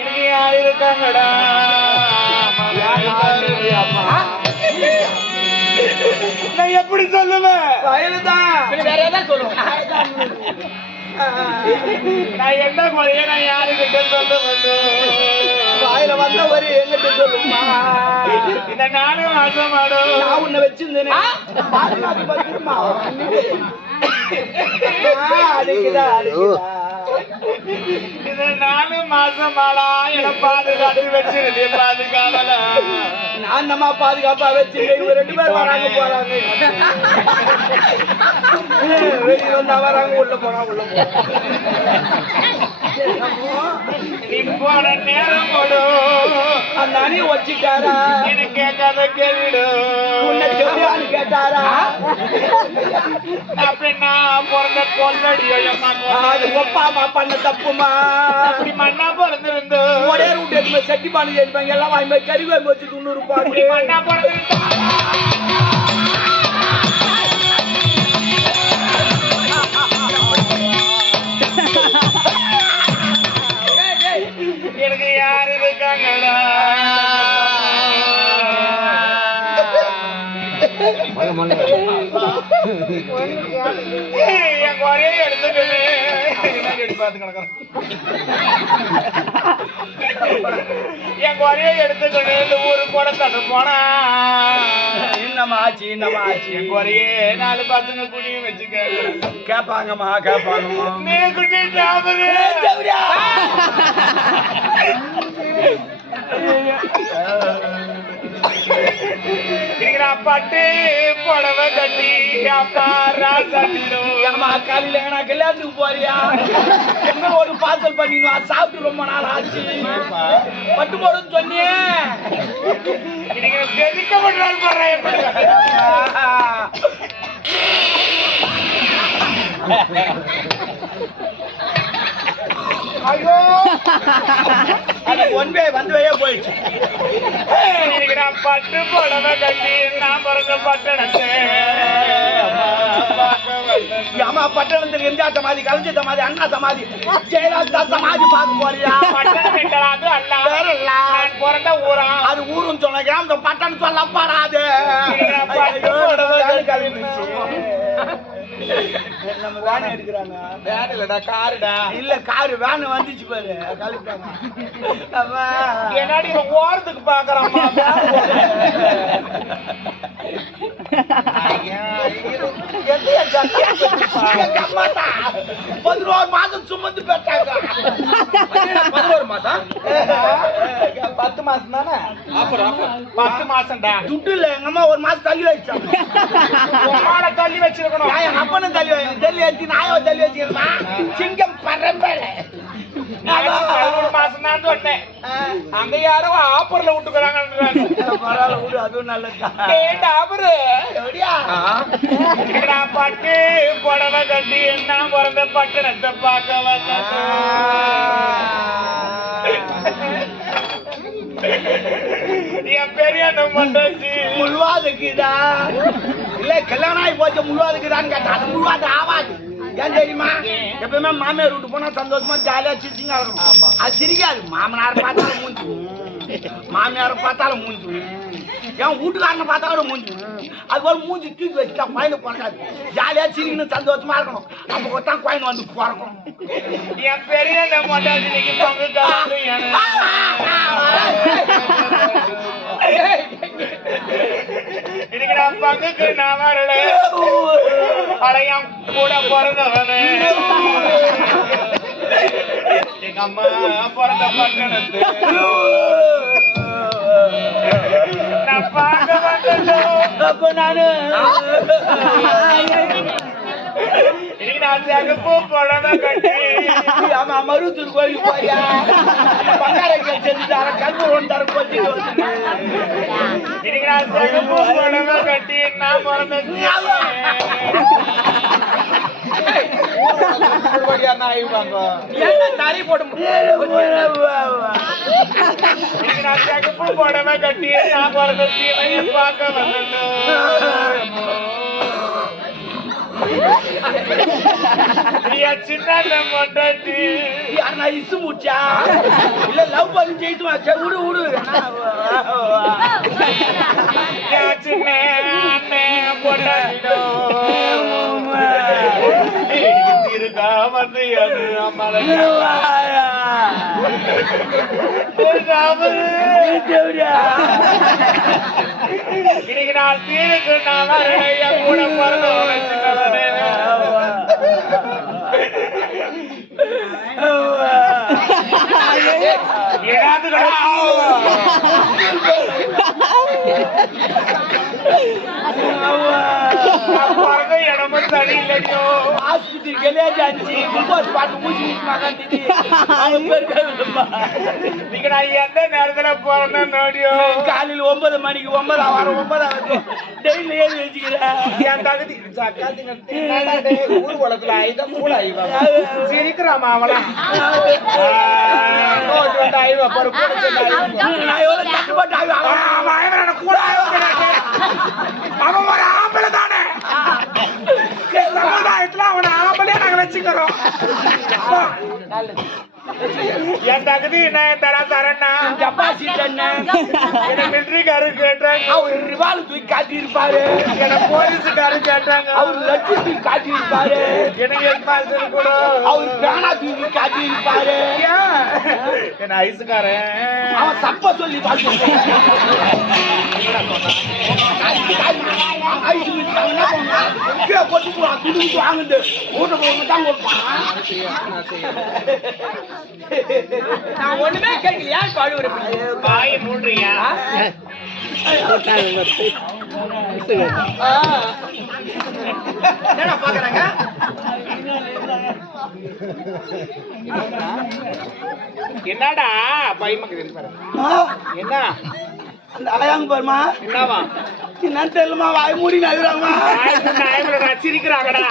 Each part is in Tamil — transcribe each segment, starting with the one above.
எனக்கு யாரு இருக்காங்கடா நான் எப்படி சொல்லுவேன்? வயலுதான் வேற ஏதாவது சொல்லுவேன். நான் என்ன குறைய நான் யாருக்கிட்ட சொல்லுவேன்? வாயில வந்த ஒரு எங்கிட்ட சொல்லுமா? இந்த 4 மாசம் மாடும் நான் உன்னை வச்சிருந்தேன். இந்த 4 மாசம் மாடா என பாதுகாத்து வச்சிருந்தே பாதுகாவல. நான் நம்ம பாதுகாப்பா வச்சிருந்தேன். இவங்க 2 பேர் வராங்க போறாங்க. வெளியே வந்தா வராங்க, உள்ள போறாங்க, உள்ள நீ போன நேரம் போடு அந்த அணி வச்சுட்டாரா? எனக்கு கேட்காத கேள்விடு உன்னை சொல்லியான்னு கேட்டாரா? அப்படின்னா பிறந்த கொல்லடியோ அது ஒப்பா அம்மா பண்ண தப்புமா? அப்படி மண்ணா பிறந்திருந்து ஒரே ரூட் எடுத்து செட்டி பானு எடுப்பாங்க. எல்லாம் வாங்கி போய் கறி வாங்கி வச்சு 90 ரூபாய். மண்ணா பிறந்திருந்தா எனக்கு யாரு இருக்காங்கடா? என் குறைய எடுத்துக்கவே என் குறைய எடுத்துக்கணும். இந்த ஊரு கூட தட்டு போனா என்னம்மா ஆச்சு, என்னம்மா ஆச்சு? என் குறையே 4 பசங்க குடியும் வச்சுக்க கேட்பாங்கம்மா, கேட்பாங்கம்மா. நீ குட்டி சாப்பிடு பட்டு புடவை கட்டி அப்பா அம்மா காலையில நான் கல்யாணத்துக்கு போறியா? எங்க ஒரு பார்சல் பண்ணிடுவா. சாப்பிட்டு ரொம்ப நாள் ஆச்சு. பட்டு போடுன்னு சொன்னியே. தெரிக்க பண்றாரு போடுறேன். ஐயோ ஒன்பே வந்தவையே போயிடுச்சு. நான் பட்டு புடவை கட்டி நான் பிறந்த பட்டணத்தை அம்மா பட்டணத்துக்கு எம்ஜிஆர் சமாதி, கலைஞர் சமாதி, அண்ணா சமாதி, ஜெயலலிதா சமாதி பார்க்க போறியா? பட்டணம் அது அல்ல பிறந்த ஊரா? அது ஊருன்னு சொன்ன கிராமத்தை பட்டணம் சொல்ல பாடாது. நம்ம வேன் எடுக்கிறாங்க. வேன் இல்லடா காருடா. இல்ல காரு வேன் வந்துச்சு பாரு. கழிப்பாங்க. என்னடி ஓரத்துக்கு பாக்குறாமா? 11 மாசம் சுமந்து பெற்றாங்க. 11 மாசம் 10 மாசம் தானே? 10 மாசம்டா. துட்டு இல்ல. எங்க அம்மா 1 மாசம் தள்ளி வச்சாங்க. தள்ளி வச்சிருக்கணும். எங்க அப்பனும் தள்ளி வச்சு நாயோ தள்ளி வச்சுக்கிறா. சிங்கம் பரம்பரை 11 மாசம் தான் சொன்னேன். அங்க யாரோ ஆப்பர்ல விட்டுக்கிறாங்க. பரவாயில்ல விடு, அதுவும் நல்லதுதான். பட்டு புடவை கட்டி என்ன பிறந்த பட்டணத்தை பார்க்க வந்த என் பெரிய மண்டாச்சு முழுவாதுக்குதா இல்ல கல்யாணம் ஆகி போச்சு. முழுவாதுக்குதான்னு கேட்டா அது முழுவாது ஆவாது. ஏன் தெரியுமா? எப்பவுமே மாமியார் வீட்டு போனா சந்தோஷமா ஜாலியா சிரிச்சிங்க இருக்கணும். அது சிரிக்காது. மாமனார் பார்த்தாலும் மூஞ்சி, மாமியாரை பார்த்தாலும் மூஞ்சி, என் வீட்டுக்காரனை பார்த்தாலும் மூஞ்சி. அது போல மூஞ்சி தூக்கி வச்சுட்டா குழந்தை பிறக்காது. ஜாலியா சிரிக்கணும், சந்தோஷமா இருக்கணும். அப்போ தான் குழந்தை வந்து பிறக்கணும். என் பெரிய மண்டாச்சு பங்கு இன்னைக்கு நான் பங்குக்கு நான் வரல. அடையாம் கூட பிறந்தவனே எங்க அம்மா பிறந்த பட்டணத்து நான் பார்க்க வந்தோ. அப்ப நானு இன்னைக்கு நான் சிகப்பு புடவை கட்டி ஆமா மருத்தூர் கோயிலுக்கு போறியா? பங்காரைக்கு செஞ்சுட்டார கல்பூரம் தர போச்சு. இன்னைக்கு நான் சிகப்பு புடவை கட்டி நான் பிறந்த தறி போட நான் சிகப்பு புடவை கட்டி நான் பிறந்த சீமையை பார்க்க வந்தோம். சின்ன மொட்டாட்டி யாருன்னா இசு மூச்சா இல்ல லவ் பண்ணி ஜெயிச்சுமா சரி விடு விடு சின்ன பொட்டாட்டிடோ இருக்கா வந்து இன்னைக்கு நான் சீருக்கு நான் வரலையா கூட பிறந்தவன சின்னவனே இடமும் சரியில்லையோ ஆஸ்பத்திரி கல்யாணி குளுக்கோஸ் பாட்டு மூச்சு நீங்க நான் எந்த நேரத்துல போறேன்னு நோடியோ காலையில் 9 மணிக்கு 9 வாரம் 9 டெய்லி ஏறி வச்சுக்கிறேன் என் தகுதி ஊர் குளத்துல ஐதா கூட சிரிக்கிறாமா அவளா அவன் ஒரு ஆம்பளை தானே சமுதாயத்துல அவனை ஆம்பளையா நாங்க வச்சுக்கிறோம் என் தகுதி என்ன தரா தரேன்னா கெப்பாசிட்டி என்ன என்ன மிலிட்டரிக்காரரு கேட்டாங்க அவர் ரிவால்வர் தூக்கி காட்டியிருப்பாரு என்ன போலீஸுக்காரரு கேட்டாங்க அவர் லட்சு தூக்கி காட்டியிருப்பாரு எனக்கு ஹெட்மாஸ்டர் கூட அவர் பேனா தூக்கி காட்டியிருப்பாரு என்ன ஐஸுக்காரன் அவன் தப்ப சொல்லி வாங்குது ஊட்ட தான் கொடுப்பான் நான் ஒண்ணுமே கேட்கலையா பாடு பாய் மூன்றியா என்ன பாக்குறாங்க என்னடா பயமக்கு என்ன அந்த ஆயாங்க பாருமா என்னவா என்னன்னு தெரியலமா வாய் மூடி நகராமா சிரிக்கிறாங்கடா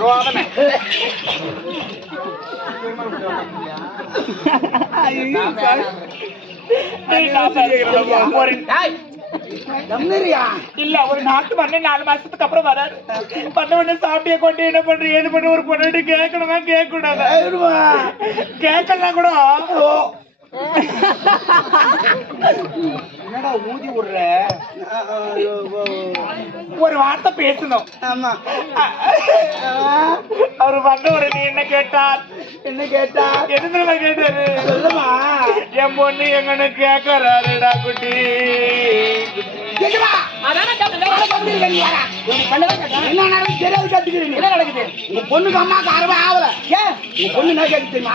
ரோதனை இல்ல ஒரு நாட்டு பண்ண 4 மாசத்துக்கு அப்புறம் வராது பண்ண சாப்பிட்டே கொண்டு என்ன பண்ற ஏது பண்ண ஒரு பொண்ணு கேட்கணுமா கேட்க கூடாது கேட்கலாம் கூட என்னடா ஊதி விடுற ஒரு வார்த்தை பேசணும் ஆமா அவரு வந்த உடனே என்ன கேட்டார் என்ன கேட்டா எதுல கேட்டாரு சொல்லுமா என் பொண்ணு எங்கன்னு கேட்கறாருடா குட்டி பொண்ணுக்கு அம்மாக்கு 60 ஆகல பொண்ணு என்ன கேட்டு தெரியுமா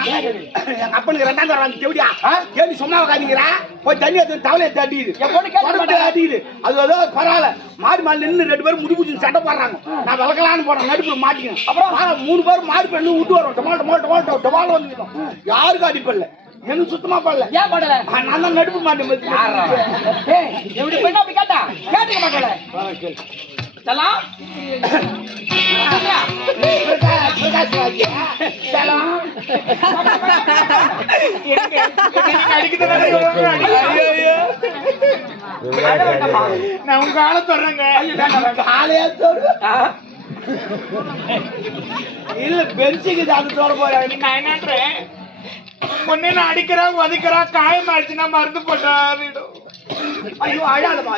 எங்க அப்பனுக்கு 2ஆம் தரம் வந்து தேவடியா கேள்வி சும்மா உட்காந்துக்கிறா போய் தண்ணி எடுத்து தவளையை தட்டிடுது அடிக்குது அது ஏதோ பரவாயில்ல மாடு மாடு நின்று 2 பேரும் முடி பிடிச்சி சண்டை போடுறாங்க நான் விளக்கலான்னு போறேன் நடுப்புல மாட்டிக்கேன் அப்புறம் 3 பேரும் மாடு பண்ணி விட்டு வரோம் டொமாட்டோ வந்துடும் யாருக்கும் அடிப்படல எனக்கு சுத்தமா படல ஏன் படல நான் தான் நடுப்பு மாட்டேன் எப்படி போய் அப்படி கேட்டா கேட்டுக்க மாட்டல நான் உங்க ஆள சொல்றேங்க இல்ல பெருசுக்கு அது சொல்ல போறேன் நான் என்னன்றேன் பொண்ணு அடிக்கிறா உதைக்கிறா காயம் ஆயிடுச்சுன்னா மருந்து போட்டாரிடும் ஐயோ அழாதமா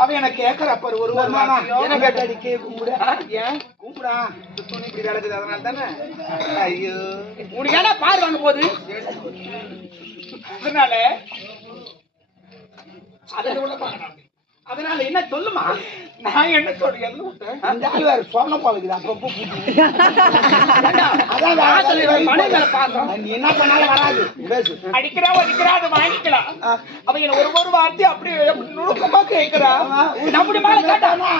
அவ என்ன கேக்குறப்ப ஒரு என்ன கேட்டாடி கும்பிடா ஏன் கும்பிடா துணி இப்படி கிடக்குது அதனால தானே ஐயோ உனக்கு ஏன்னா பாரு வாங்க போகுது அதனால அதனால என்ன சொல்லுமா நான் என்ன சொல்றேன் வேற சொன்ன பாலுக்குது அப்பப்போ நீ என்ன பண்ணாலும் வராது அடிக்கிறா ஒடிக்கிறா அதை வாங்கிக்கலாம் அவன் என்ன ஒரு வார்த்தை அப்படி நுணுக்கமா கேட்கிறா நம்முடைய மேல கேட்டானா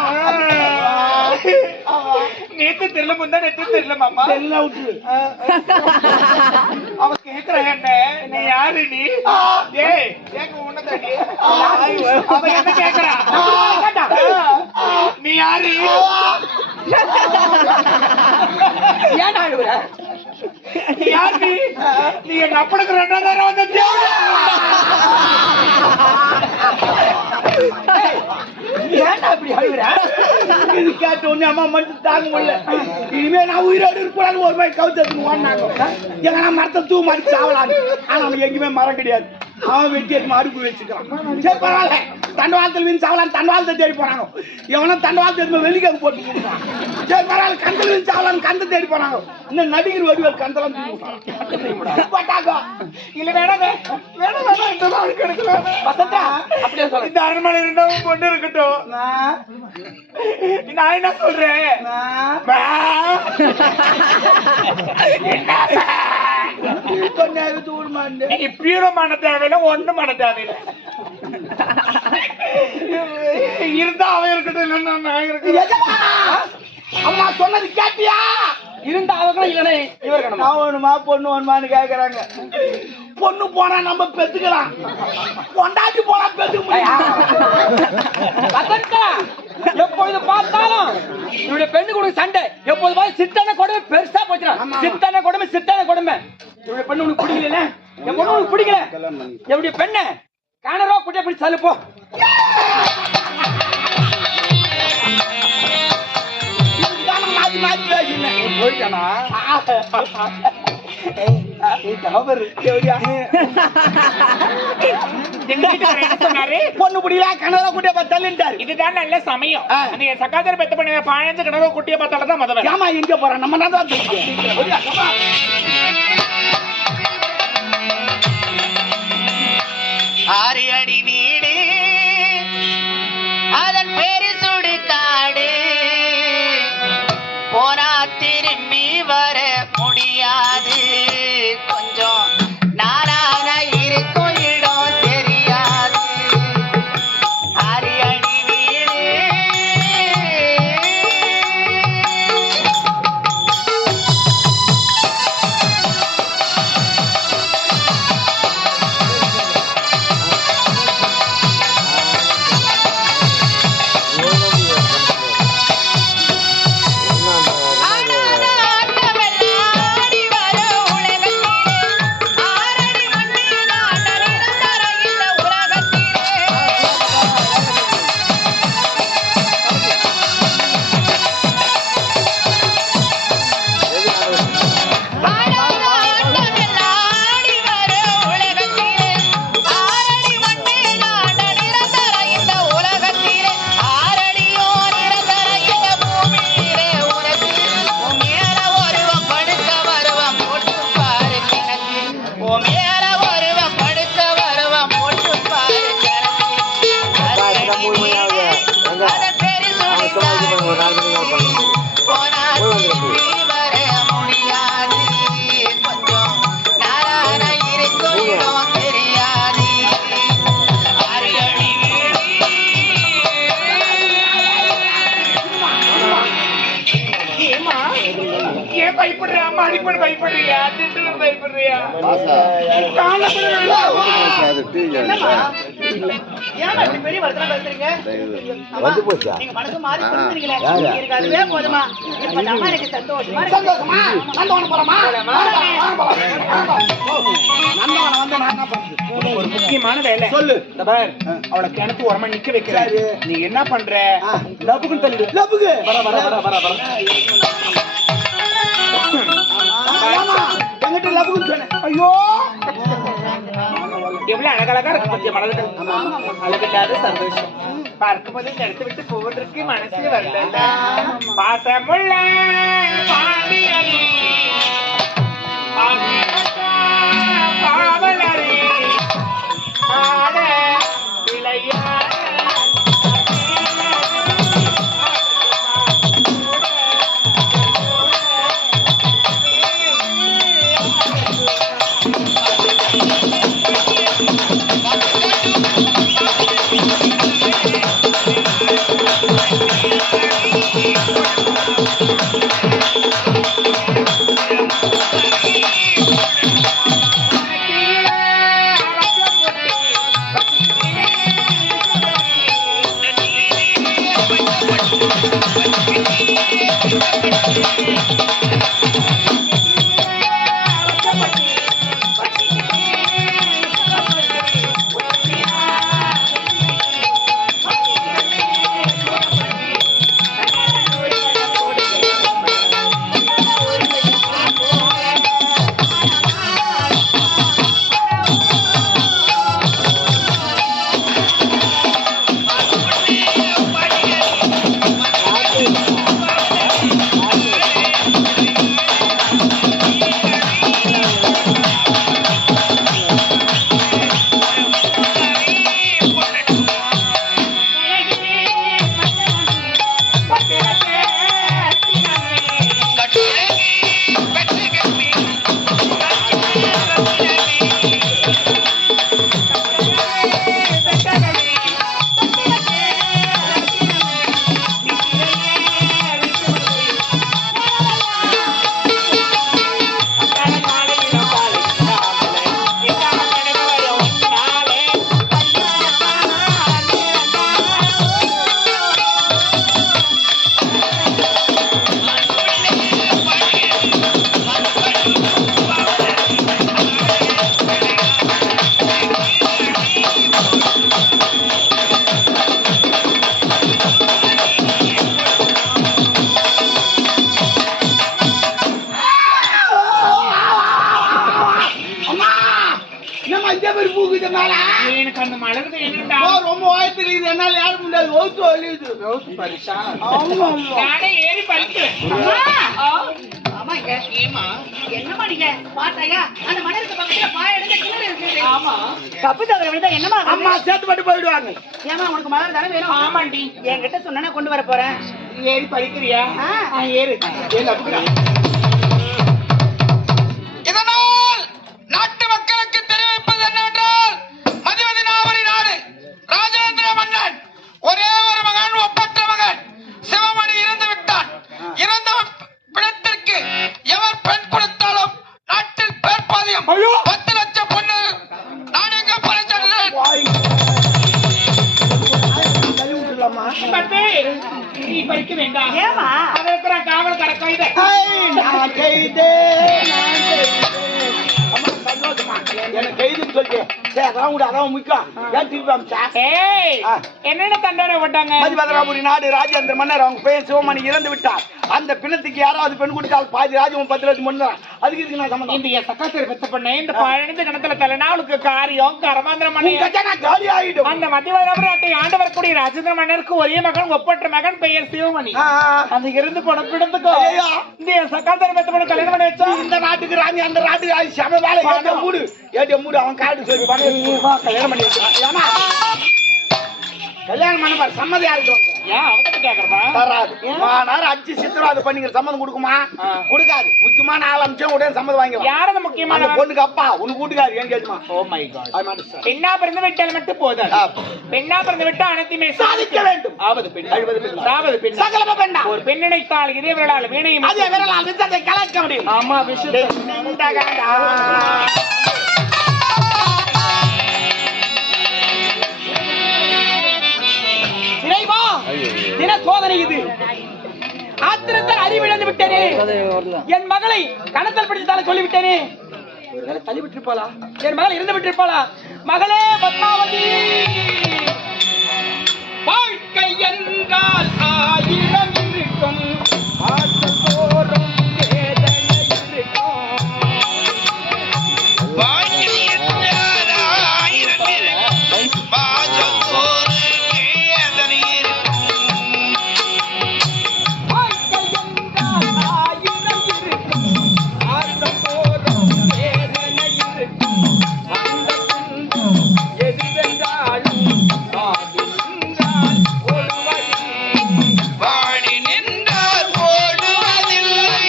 நேத்து தெரியல முந்தா நேத்து தெரியல மாமா தெரியல விட்டு அவ கேக்குறா என்ன நீ யாரு நீ ஏய் கேட்க உன்னதாடி அவ என்ன கேக்குறா நீ யாரு ஏன் ஆடுற நீ யாரு நீ எங்க அப்பனுக்கு 2ஆம் தரம் வந்த பார்த்த உடனே அம்மா மட்டும் தாங்க முடியல. இனிமே நான் உயிரோடு இருக்கக்கூடாது ஒரு மாதிரி கவுத்து ஓடினாங்க. எங்கன்னா மரத்தை தூ மாட்டி சாவலான்னு. ஆனா அவனுக்கு எங்கேயுமே மரம் கிடையாது. அவன் வெட்டி எடுத்து அடுப்பு வச்சுக்கிறான். சரி பரவாயில்ல, தண்டவாளத்தில் வீண் சாவலான்னு தண்டவாளத்தை தேடி போனாங்க. எவனோ தண்டவாளத்தை எடுத்து வெளிக்காக போட்டு கொடுத்தான். சரி பரவாயில்ல, கந்தல் வீண் சாவலான்னு கந்தை தேடி போனாங்க. இன்னும் நடிகர் வடிவேல் கந்தெல்லாம் போட்டாங்க. இல்ல வேணாங்க, வேணாம் வேணாம், இந்த நாளுக்கு எடுக்கலாம். வசந்தா அப்படியே சொல்ல, இந்த அரண்மனை இருந்தாலும் பொண்ணு இருக்கட்டும். நான் என்ன சொல்றேன், பீரமான தேவையில்லை, ஒண்ணும் பண்ண தேவையில்லை. இருந்தா அவன் இருக்கட்டும், இல்லைன்னா நான் இருக்கட்டும். அவன் நான் சொன்னது கேட்டியா? இருந்தா அவங்களும் இல்லனே இவர்கள் வேணுமா பொண்ணு வேணுமான்னு கேக்குறாங்க. பொண்ணு போனா நம்ம பெத்துக்கலாம், பொண்டாட்டி போனா பெத்துக்க முடியாது. எப்பொழுது பார்த்தாலும் இவருடைய பெண்ணு கூட சண்டை. எப்போது சித்தனை கொடுமை பெருசா போச்சுனா, சித்தனை கொடுமை சித்தனை கொடுமை. இவருடைய பெண்ணு உனக்கு பிடிக்கல, என் பொண்ணு உனக்கு பிடிக்கல. என்னுடைய பெண்ணை காணரோ குட்டியை பிடிச்சி தள்ளுப்போ. பொண்ணு புடியல கனரா குட்டியை பார்த்து தள்ளிட்டாரு. இதுதான் நல்ல சமயம். அந்த சகாதர பெத்த பண்ண பாயந்து கனரா குட்டியை பார்த்தாலதான் மதவன். ஆமா, எங்க போறான் நம்ம தான் ஆறு அடி வீடு, அதன் பேரு சுடுகாடு. போனா திரும்பி வர முடியாது, கொஞ்சம் நாளான இருக்கும் இடம் தெரியாது. ஆறு அடி வீடு, பயப்படுறியா? பயப்படுறியா? பெரிய வருத்தம் பேசுறீங்க. நீங்க மனசு மாறி அதுவே போதுமா? இப்ப நம்ம எனக்கு சந்தோஷமா ஒரு முக்கியமான வேலை சொல்லு. அவளை கிணத்து உரமா நிக்க வைக்கிறாரு. நீ என்ன பண்ற? லபுக்குன்னு தள்ளிடு. லபுக்கு வர வர வர வர வர ஐயோ எவ்வளவு அழகழகா இருக்கு பத்திய மனதுக்கு. அழகில்லாத சந்தோஷம் பார்க்கும்போது இந்த இடத்தை விட்டு போவதற்கு மனசு வரல. பாசமுள்ள பாண்டியரி பாவலரி ஆட விளையாட Thank you. இந்த மாதிரி பூக்குது மேல எனக்கு அந்த மலருக்கு என்னடா ரொம்ப வாய்ப்பு இருக்குது என்னால ஏற முடியாது ஓத்து வலியுது பரிசா ஆமா நானே ஏறி பறிக்கிறேன் ஆமாங்க. ஏமா என்னம்மா நீங்க பாத்தாயா அந்த மணலுக்கு பக்கத்துல பாய எடுத்து கிணறு இருக்குது. ஆமா தப்பு தவற விழுந்தா என்னம்மா ஆகுது? அம்மா சேர்த்து பட்டு போயிடுவாங்க ஏம்மா உனக்கு மலர் தானே வேணும்? ஆமாண்டி என்கிட்ட சொன்னா கொண்டு வர போறேன். ஏறி பறிக்கிறியா ஏறு ஏறு அப்படியா இதனால் நாட்டு மக்களுக்கு தெரிவிப்பது என்னவென்றால் மதிவதினாவரி நாடு ராஜேந்திர மன்னன் ஒரே ஒரு மகன் ஒப்பற்ற மகன் சிவமணி இறந்து விட்டான். இறந்த பிணத்திற்கு எவர் பெண் கொடுத்தாலும் நாட்டில் பேர்பாதியம் 10 லட்சம் பொண்ணு நான் எங்க பறிச்சிடுறேன். தம்பி, நீ பறிக்க வேண்டாம் ஏம்மா? அதை இருக்கிற காவல் கடக்க இதை நான் கைதே அம்மா சந்தோஷமா எனக்கு கைதுன்னு சொல்லிட்டு சரி அதான் கூட அதான் முக்கியம் ஏன் திருப்பி அமிச்சா ஏய் என்னென்ன தண்டனை போட்டாங்க மதிபதராபுரி நாடு ராஜேந்திர மன்னர் அவங்க பெயர் சிவமணி இறந்து விட்டார். அந்த பிணத்துக்கு யாராவது பெண் கொடுத்தால் பாதி ராஜ்யம் 10 லட்சம் பொண்ணு அதுக்கு இதுக்கு நான் சம்பந்தம் இந்த சக்காசர் பெத்த பண்ண இந்த பழனிந்த கணத்துல தலைநாளுக்கு காரியம் கரமாந்திரம் பண்ணி கஜானா காலி ஆயிடும். அந்த மத்தியவராட்டை ஆண்டு வரக்கூடிய ராஜேந்திர மன்னருக்கு ஒரே மகன் ஒப்பற்ற மகன் பெயர் சிவமணி அந்த இருந்து போன பிடத்துக்கோ ஐயா. இந்த சக்காசர் பெத்த பண்ண கல்யாணம் பண்ணி வச்சா இந்த நாட்டுக்கு ராணி அந்த நாட்டுக்கு ராணி சம வேலை ஏடிஎம் மூடு அவன் கார்டு சொல்லி கல்யாணம் பண்ணி வச்சா கல்யாணம் பண்ண பாரு சம்மதி யாருக்கு ஏன் அவங்க கேக்குறதா தராது ஆனால் 5 சித்திரவாத பண்ணிக்கிற சம்மதம் கொடுக்குமா கொடுக்காது முக்கியமான ஆள் அமிச்சா உடனே சம்மதம் வாங்கிக்கலாம் யார் அந்த முக்கியமான அந்த பொண்ணுக்கு அப்பா உனக்கு கூட்டுக்காரு ஏன் கேட்டுமா ஓ மை காட் பெண்ணா பிறந்து விட்டால் மட்டும் போதாது பெண்ணா பிறந்து விட்டா அனைத்துமே சாதிக்க வேண்டும். ஆவது பெண் சாவது பெண் சகலம பெண்ணா ஒரு பெண்ணினைத்தால் இதே விரலால் வீணையும் அதே விரலால் வித்தத்தை கலக்க முடியும். ஆமா விஷயம் இறைவா, தின சோதனை இது. ஆத்திரத்தால் அறிவிழந்து விட்டேனே. என் மகளை கணத்தில் பிடித்தால சொல்லிவிட்டேனே. ஒருவேளை தள்ளி விட்டிருப்பாளா? என் மகள் இருந்து விட்டிருப்பாளா? மகளே பத்மாவதி, வாழ்க்கை என்றால் 1000 இருக்கும், ஆற்றல் தோறும் வேதனை இருக்கும். வாழ்க்கை என்றால் 1000 இருக்கும், பாஜத்தோடு வேதனை இருக்கும். வாழ்க்கை என்றால் 1000 இருக்கும், ஆற்றல் தோறும் வேதனை இருக்கும். அந்த துன்பம் எதுவென்றாலும் அது நின்றால் ஒரு வழி. வாடி நின்றால் ஓடுவதில்லை.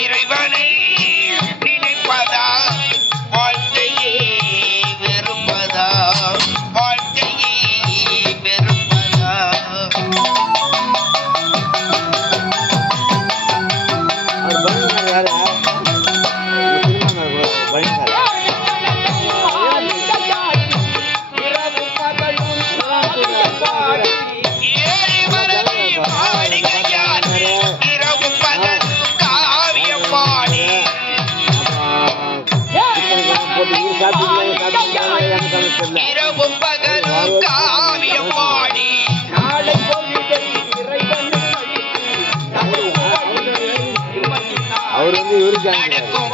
இறைவனை நினைப்பதா வாழ்க்கையை வெறுப்பதா, வாழ்க்கையை வெறுப்பதா. ஏறி வரவி பாடுகையார் இரவு பகலும் காவியம் பாடி. இரவும் பகலும் காவியம் பாடி. நடக்கும்